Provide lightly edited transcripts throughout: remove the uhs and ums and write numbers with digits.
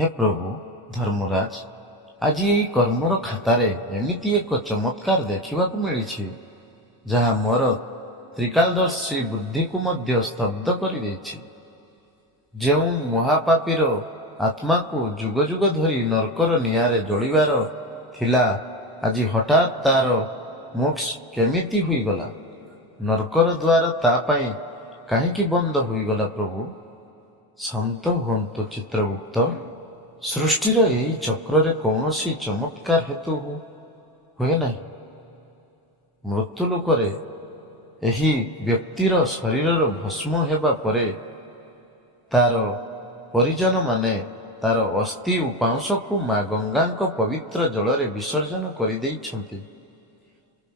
हे प्रभु धर्मराज, आज यही कर्मर खातारे एमिति एक चमत्कार देखिबाकु मिलिछि जहा मोर त्रिकालदर्शी बुद्धि को मध्य स्तब्ध करि देछि। ଯେଉଁ ମହାପାପୀର ଆତ୍ମାକୁ ଯୁଗ ଯୁଗ ଧରି ନର୍କର ନିଆଁରେ ଜଳିବାର ଥିଲା, ଆଜି ହଠାତ୍ ତାର ମୋକ୍ଷ କେମିତି ହୋଇଗଲା? ନର୍କର ଦ୍ୱାର ତା ପାଇଁ କାହିଁକି ବନ୍ଦ ହୋଇଗଲା? ପ୍ରଭୁ ଶାନ୍ତ ହୁଅନ୍ତୁ ଚିତ୍ରଗୁପ୍ତ। ସୃଷ୍ଟିର ଏହି ଚକ୍ରରେ କୌଣସି ଚମତ୍କାର ହେତୁ ହୁଏ ନାହିଁ। ମୃତ୍ୟୁ ଲୋକରେ ଏହି ବ୍ୟକ୍ତିର ଶରୀରର ଭସ୍ମ ହେବା ପରେ ତାର ପରିଜନମାନେ ତାର ଅସ୍ଥି ଓ ପାଉଁଶକୁ ମା ଗଙ୍ଗାଙ୍କ ପବିତ୍ର ଜଳରେ ବିସର୍ଜନ କରିଦେଇଛନ୍ତି।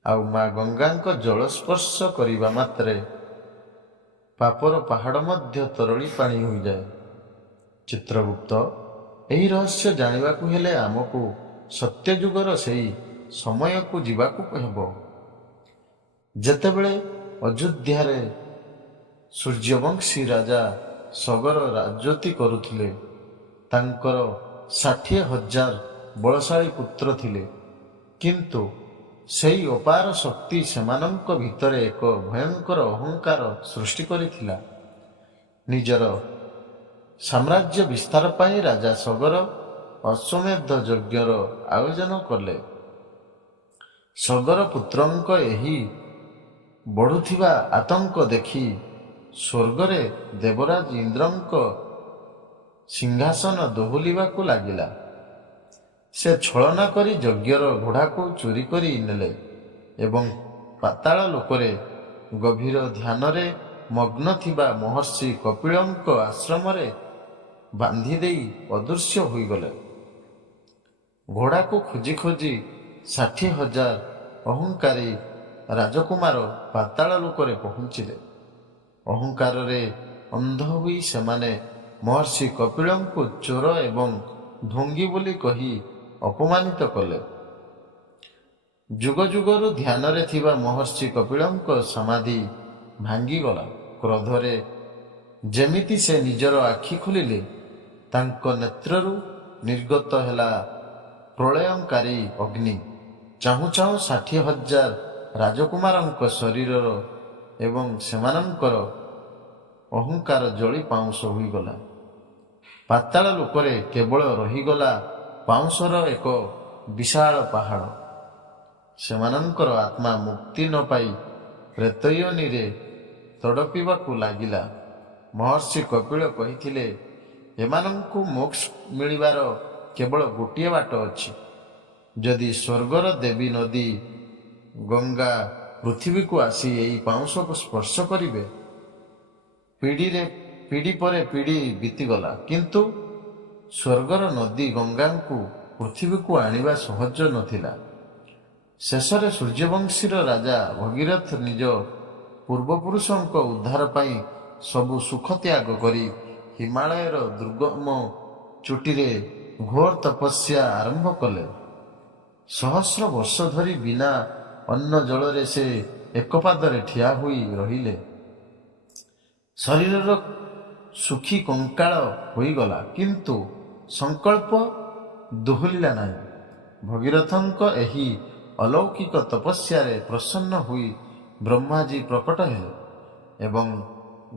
ଆଉ ମା ଗଙ୍ଗାଙ୍କ ଜଳ ସ୍ପର୍ଶ କରିବା ମାତ୍ରେ ପାପର ପାହାଡ଼ ମଧ୍ୟ ତରଳି ପାଣି ହୋଇଯାଏ। ଚିତ୍ରଗୁପ୍ତ, ଏହି ରହସ୍ୟ ଜାଣିବାକୁ ହେଲେ ଆମକୁ ସତ୍ୟଯୁଗର ସେହି ସମୟକୁ ଯିବାକୁ ହେବ, ଯେତେବେଳେ ଅଯୋଧ୍ୟାରେ ସୂର୍ଯ୍ୟବଂଶୀ ରାଜା ସଗର ରାଜତ୍ୱ କରୁଥିଲେ। ତାଙ୍କର 60,000 ବଳଶାଳୀ ପୁତ୍ର ଥିଲେ, କିନ୍ତୁ ସେହି ଅପାର ଶକ୍ତି ସେମାନଙ୍କ ଭିତରେ ଏକ ଭୟଙ୍କର ଅହଙ୍କାର ସୃଷ୍ଟି କରିଥିଲା। ନିଜର ସାମ୍ରାଜ୍ୟ ବିସ୍ତାର ପାଇଁ ରାଜା ସଗର ଅଶ୍ୱମେଧ ଯଜ୍ଞର ଆୟୋଜନ କଲେ। ସଗର ପୁତ୍ରଙ୍କ ଏହି ବଢ଼ୁଥିବା ଆତଙ୍କ ଦେଖି ସ୍ୱର୍ଗରେ ଦେବରାଜ ଇନ୍ଦ୍ରଙ୍କ ସିଂହାସନ ଦୋହଲିବାକୁ ଲାଗିଲା। ସେ ଛଳନା କରି ଯଜ୍ଞର ଘୋଡ଼ାକୁ ଚୋରି କରି ନେଲେ ଏବଂ ପାତାଳ ଲୋକରେ ଗଭୀର ଧ୍ୟାନରେ ମଗ୍ନ ଥିବା ମହର୍ଷି କପିଳଙ୍କ ଆଶ୍ରମରେ ବାନ୍ଧି ଦେଇ ଅଦୃଶ୍ୟ ହୋଇଗଲେ। ଘୋଡ଼ାକୁ ଖୋଜି ଖୋଜି 60,000 ଅହଙ୍କାରୀ ରାଜକୁମାର ପାତାଳ ଲୋକରେ ପହଞ୍ଚିଲେ। ଅହଙ୍କାରରେ ଅନ୍ଧ ହୋଇ ସେମାନେ ମହର୍ଷି କପିଳଙ୍କୁ ଚୋର ଏବଂ ଢୋଙ୍ଗୀ ବୋଲି କହି ଅପମାନିତ କଲେ। ଯୁଗ ଯୁଗରୁ ଧ୍ୟାନରେ ଥିବା ମହର୍ଷି କପିଳଙ୍କ ସମାଧି ଭାଙ୍ଗିଗଲା। କ୍ରୋଧରେ ଯେମିତି ସେ ନିଜର ଆଖି ଖୋଲିଲେ, ତାଙ୍କ ନେତ୍ରରୁ ନିର୍ଗତ ହେଲା ପ୍ରଳୟଙ୍କାରୀ ଅଗ୍ନି। ଚାହୁଁ ଚାହୁଁ 60,000 ରାଜକୁମାରଙ୍କ ଶରୀରର ଏବଂ ସେମାନଙ୍କର ଅହଙ୍କାର ଜଳି ପାଉଁଶ ହୋଇଗଲା। ପାତାଳ ଲୋକରେ କେବଳ ରହିଗଲା ପାଉଁଶର ଏକ ବିଶାଳ ପାହାଡ଼। ସେମାନଙ୍କର ଆତ୍ମା ମୁକ୍ତି ନ ପାଇ ପ୍ରେତୟୋନିରେ ତଡ଼ପିବାକୁ ଲାଗିଲା। ମହର୍ଷି କପିଳ କହିଥିଲେ, ଏମାନଙ୍କୁ ମୋକ୍ଷ ମିଳିବାର କେବଳ ଗୋଟିଏ ବାଟ ଅଛି। ଯଦି ସ୍ୱର୍ଗର ଦେବୀ ନଦୀ ଗଙ୍ଗା ପୃଥିବୀକୁ ଆସି ଏହି ପାଉଁଶକୁ ସ୍ପର୍ଶ କରିବେ। ପିଢ଼ି ପରେ ପିଢ଼ି ବିତିଗଲା, କିନ୍ତୁ ସ୍ୱର୍ଗର ନଦୀ ଗଙ୍ଗାଙ୍କୁ ପୃଥିବୀକୁ ଆଣିବା ସହଜ ନଥିଲା। ଶେଷରେ ସୂର୍ଯ୍ୟବଂଶୀର ରାଜା ଭଗୀରଥ ନିଜ ପୂର୍ବପୁରୁଷଙ୍କ ଉଦ୍ଧାର ପାଇଁ ସବୁ ସୁଖ ତ୍ୟାଗ କରି ହିମାଳୟର ଦୁର୍ଗମ ଚୋଟିରେ ଘୋର ତପସ୍ୟା ଆରମ୍ଭ କଲେ। ସହସ୍ର ବର୍ଷ ଧରି ବିନା ଅନ୍ନ ଜଳରେ ସେ ଏକପାଦରେ ଠିଆ ହୋଇ ରହିଲେ। ଶରୀରର ଶୁଖି କଙ୍କାଳ ହୋଇଗଲା, କିନ୍ତୁ ସଂକଳ୍ପ ଦୋହଲିଲା ନାହିଁ। ଭଗୀରଥଙ୍କ ଏହି ଅଲୌକିକ ତପସ୍ୟାରେ ପ୍ରସନ୍ନ ହୋଇ ବ୍ରହ୍ମାଜୀ ପ୍ରକଟ ହେଲେ ଏବଂ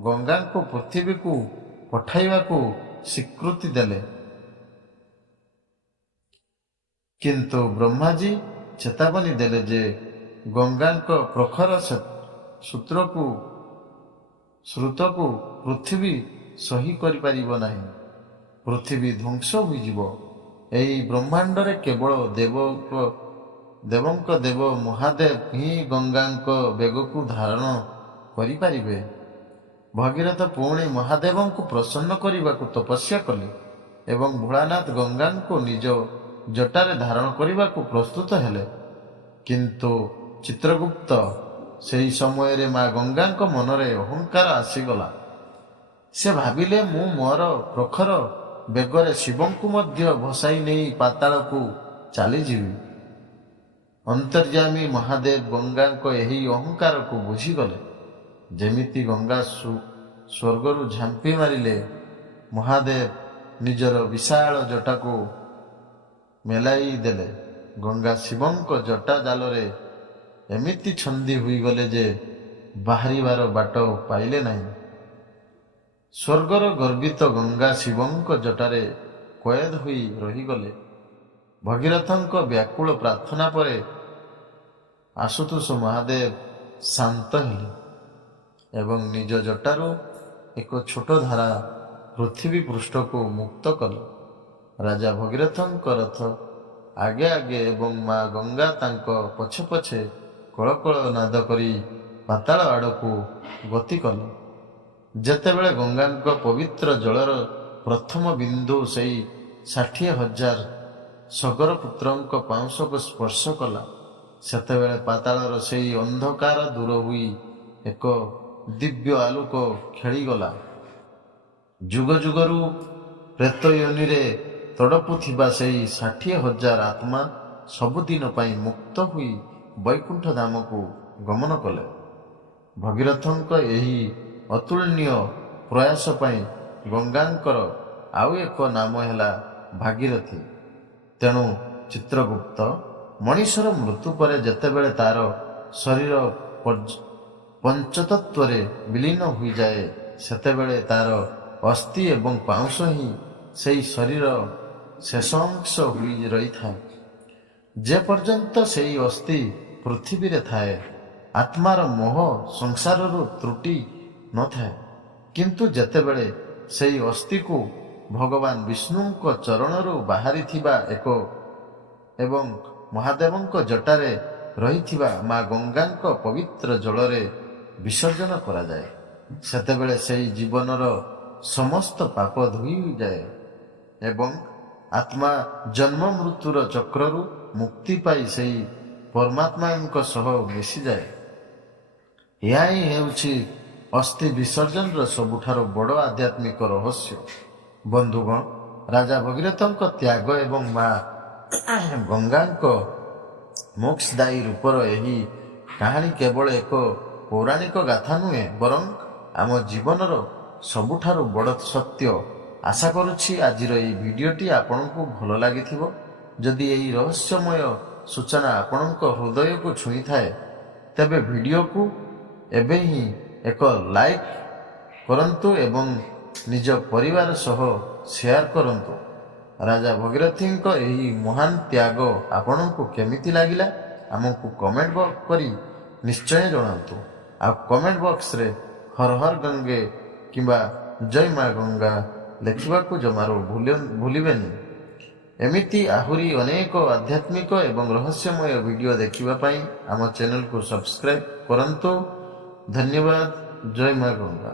ଗଙ୍ଗାଙ୍କୁ ପୃଥିବୀକୁ ପଠାଇବାକୁ ସ୍ୱୀକୃତି ଦେଲେ। କିନ୍ତୁ ବ୍ରହ୍ମାଜୀ ଚେତାବନୀ ଦେଲେ ଯେ ଗଙ୍ଗାଙ୍କ ପ୍ରଖର ସ୍ରୋତକୁ ପୃଥିବୀ ସହି କରିପାରିବ ନାହିଁ। ପୃଥିବୀ ଧ୍ୱଂସ ହୋଇଯିବ। ଏହି ବ୍ରହ୍ମାଣ୍ଡରେ କେବଳ ଦେବଙ୍କ ଦେବ ମହାଦେବ ହିଁ ଗଙ୍ଗାଙ୍କ ବେଗକୁ ଧାରଣ କରିପାରିବେ। ଭଗୀରଥ ପୁଣି ମହାଦେବଙ୍କୁ ପ୍ରସନ୍ନ କରିବାକୁ ତପସ୍ୟା କଲେ ଏବଂ ଭୋଳାନାଥ ଗଙ୍ଗାଙ୍କୁ ନିଜ ଜଟାରେ ଧାରଣ କରିବାକୁ ପ୍ରସ୍ତୁତ ହେଲେ। କିନ୍ତୁ ଚିତ୍ରଗୁପ୍ତ, ସେହି ସମୟରେ ମା ଗଙ୍ଗାଙ୍କ ମନରେ ଅହଙ୍କାର ଆସିଗଲା। ସେ ଭାବିଲେ, ମୁଁ ମୋର ପ୍ରଖର ବେଗରେ ଶିବଙ୍କୁ ମଧ୍ୟ ଭସାଇ ନେଇ ପାତାଳକୁ ଚାଲିଯିବି। ଅନ୍ତର୍ଯ୍ୟାମୀ ମହାଦେବ ଗଙ୍ଗାଙ୍କ ଏହି ଅହଙ୍କାରକୁ ବୁଝିଗଲେ। ଯେମିତି ଗଙ୍ଗା ସ୍ୱର୍ଗରୁ ଝାମ୍ପି ମାରିଲେ, ମହାଦେବ ନିଜର ବିଶାଳ ଜଟାକୁ ମେଲାଇ ଦେଲେ। ଗଙ୍ଗା ଶିବଙ୍କ ଜଟା ଜାଲରେ ଏମିତି ଛନ୍ଦି ହୋଇଗଲେ ଯେ ବାହାରିବାର ବାଟ ପାଇଲେ ନାହିଁ। ସ୍ୱର୍ଗର ଗର୍ବିତ ଗଙ୍ଗା ଶିବଙ୍କ ଜଟାରେ କଏଦ ହୋଇ ରହିଗଲେ। ଭଗୀରଥଙ୍କ ବ୍ୟାକୁଳ ପ୍ରାର୍ଥନା ପରେ ଆଶୁତୋଷ ମହାଦେବ ଶାନ୍ତ ହେଲେ ଏବଂ ନିଜ ଜଟାରୁ ଏକ ଛୋଟ ଧାରା ପୃଥିବୀ ପୃଷ୍ଠକୁ ମୁକ୍ତ କଲେ। ରାଜା ଭଗୀରଥଙ୍କ ରଥ ଆଗେ ଆଗେ ଏବଂ ମା ଗଙ୍ଗା ତାଙ୍କ ପଛେ ପଛେ କଳକଳ ନାଦ କରି ପାତାଳ ଆଡ଼କୁ ଗତି କଲେ। ଯେତେବେଳେ ଗଙ୍ଗାଙ୍କ ପବିତ୍ର ଜଳର ପ୍ରଥମ ବିନ୍ଦୁ ସେଇ 60,000 ସଗରପୁତ୍ରଙ୍କ ପାଉଁଶକୁ ସ୍ପର୍ଶ କଲା, ସେତେବେଳେ ପାତାଳର ସେଇ ଅନ୍ଧକାର ଦୂର ହୋଇ ଏକ ଦିବ୍ୟ ଆଲୋକ ଖେଳିଗଲା। ଯୁଗ ଯୁଗରୁ ପ୍ରେତ ଯୋନିରେ ତଡ଼ପୁଥିବା ସେଇ 60,000 ଆତ୍ମା ସବୁଦିନ ପାଇଁ ମୁକ୍ତ ହୋଇ ବୈକୁଣ୍ଠ ଧାମକୁ ଗମନ କଲେ। ଭଗୀରଥଙ୍କ ଏହି ଅତୁଳନୀୟ ପ୍ରୟାସ ପାଇଁ ଗଙ୍ଗାଙ୍କର ଆଉ ଏକ ନାମ ହେଲା ଭାଗୀରଥୀ। ତେଣୁ ଚିତ୍ରଗୁପ୍ତ ମଣିଷର ମୃତ୍ୟୁ ପରେ ଯେତେବେଳେ ତାର ଶରୀର ପଞ୍ଚତତ୍ୱରେ ବିଲୀନ ହୋଇଯାଏ, ସେତେବେଳେ ତାର ଅସ୍ଥି ଏବଂ ପାଉଁଶ ହିଁ ସେହି ଶରୀର ଶେଷ ଅଂଶ ହୋଇ ରହିଥାଏ। ଯେ ପର୍ଯ୍ୟନ୍ତ ସେହି ଅସ୍ଥି ପୃଥିବୀରେ ଥାଏ, ଆତ୍ମାର ମୋହ ସଂସାରରୁ ତ୍ରୁଟି ନଥାଏ। କିନ୍ତୁ ଯେତେବେଳେ ସେହି ଅସ୍ଥିକୁ ଭଗବାନ ବିଷ୍ଣୁଙ୍କ ଚରଣରୁ ବାହାରିଥିବା ଏବଂ ମହାଦେବଙ୍କ ଜଟାରେ ରହିଥିବା ମା ଗଙ୍ଗାଙ୍କ ପବିତ୍ର ଜଳରେ ବିସର୍ଜନ କରାଯାଏ, ସେତେବେଳେ ସେହି ଜୀବନର ସମସ୍ତ ପାପ ଧୋଇ ହୋଇଯାଏ ଏବଂ ଆତ୍ମା ଜନ୍ମ ମୃତ୍ୟୁର ଚକ୍ରରୁ ମୁକ୍ତି ପାଇ ସେହି ପରମାତ୍ମାଙ୍କ ସହ ମିଶିଯାଏ। ଏହା ହିଁ ହେଉଛି ଅସ୍ଥି ବିସର୍ଜନର ସବୁଠାରୁ ବଡ଼ ଆଧ୍ୟାତ୍ମିକ ରହସ୍ୟ। ବନ୍ଧୁଗଣ, ରାଜା ଭଗୀରଥଙ୍କ ତ୍ୟାଗ ଏବଂ ମା ଗଙ୍ଗାଙ୍କ ମୋକ୍ଷଦାୟୀ ରୂପର ଏହି କାହାଣୀ କେବଳ ଏକ ପୌରାଣିକ ଗାଥା ନୁହେଁ, ବରଂ ଆମ ଜୀବନର ସବୁଠାରୁ ବଡ଼ ସତ୍ୟ। ଆଶା କରୁଛି ଆଜିର ଏହି ଭିଡ଼ିଓଟି ଆପଣଙ୍କୁ ଭଲ ଲାଗିଥିବ। ଯଦି ଏହି ରହସ୍ୟମୟ ସୂଚନା ଆପଣଙ୍କ ହୃଦୟକୁ ଛୁଇଁଥାଏ, ତେବେ ଭିଡ଼ିଓକୁ ଏବେ ହିଁ ଏକ ଲାଇକ୍ କରନ୍ତୁ ଏବଂ ନିଜ ପରିବାର ସହ ସେୟାର କରନ୍ତୁ। ରାଜା ଭଗୀରଥଙ୍କ ଏହି ମହାନ ତ୍ୟାଗ ଆପଣଙ୍କୁ କେମିତି ଲାଗିଲା ଆମକୁ କମେଣ୍ଟ କରି ନିଶ୍ଚୟ ଜଣାନ୍ତୁ। ଆଉ କମେଣ୍ଟ ବକ୍ସରେ ହର ହର ଗଙ୍ଗେ କିମ୍ବା ଜୟ ମା ଗଙ୍ଗା ଲେଖିବାକୁ ଜମାରୁ ଭୁଲିବେନି। ଏମିତି ଆହୁରି ଅନେକ ଆଧ୍ୟାତ୍ମିକ ଏବଂ ରହସ୍ୟମୟ ଭିଡ଼ିଓ ଦେଖିବା ପାଇଁ ଆମ ଚ୍ୟାନେଲକୁ ସବସ୍କ୍ରାଇବ୍ କରନ୍ତୁ। ଧନ୍ୟବାଦ। ଜୟ ମା ଗଙ୍ଗା।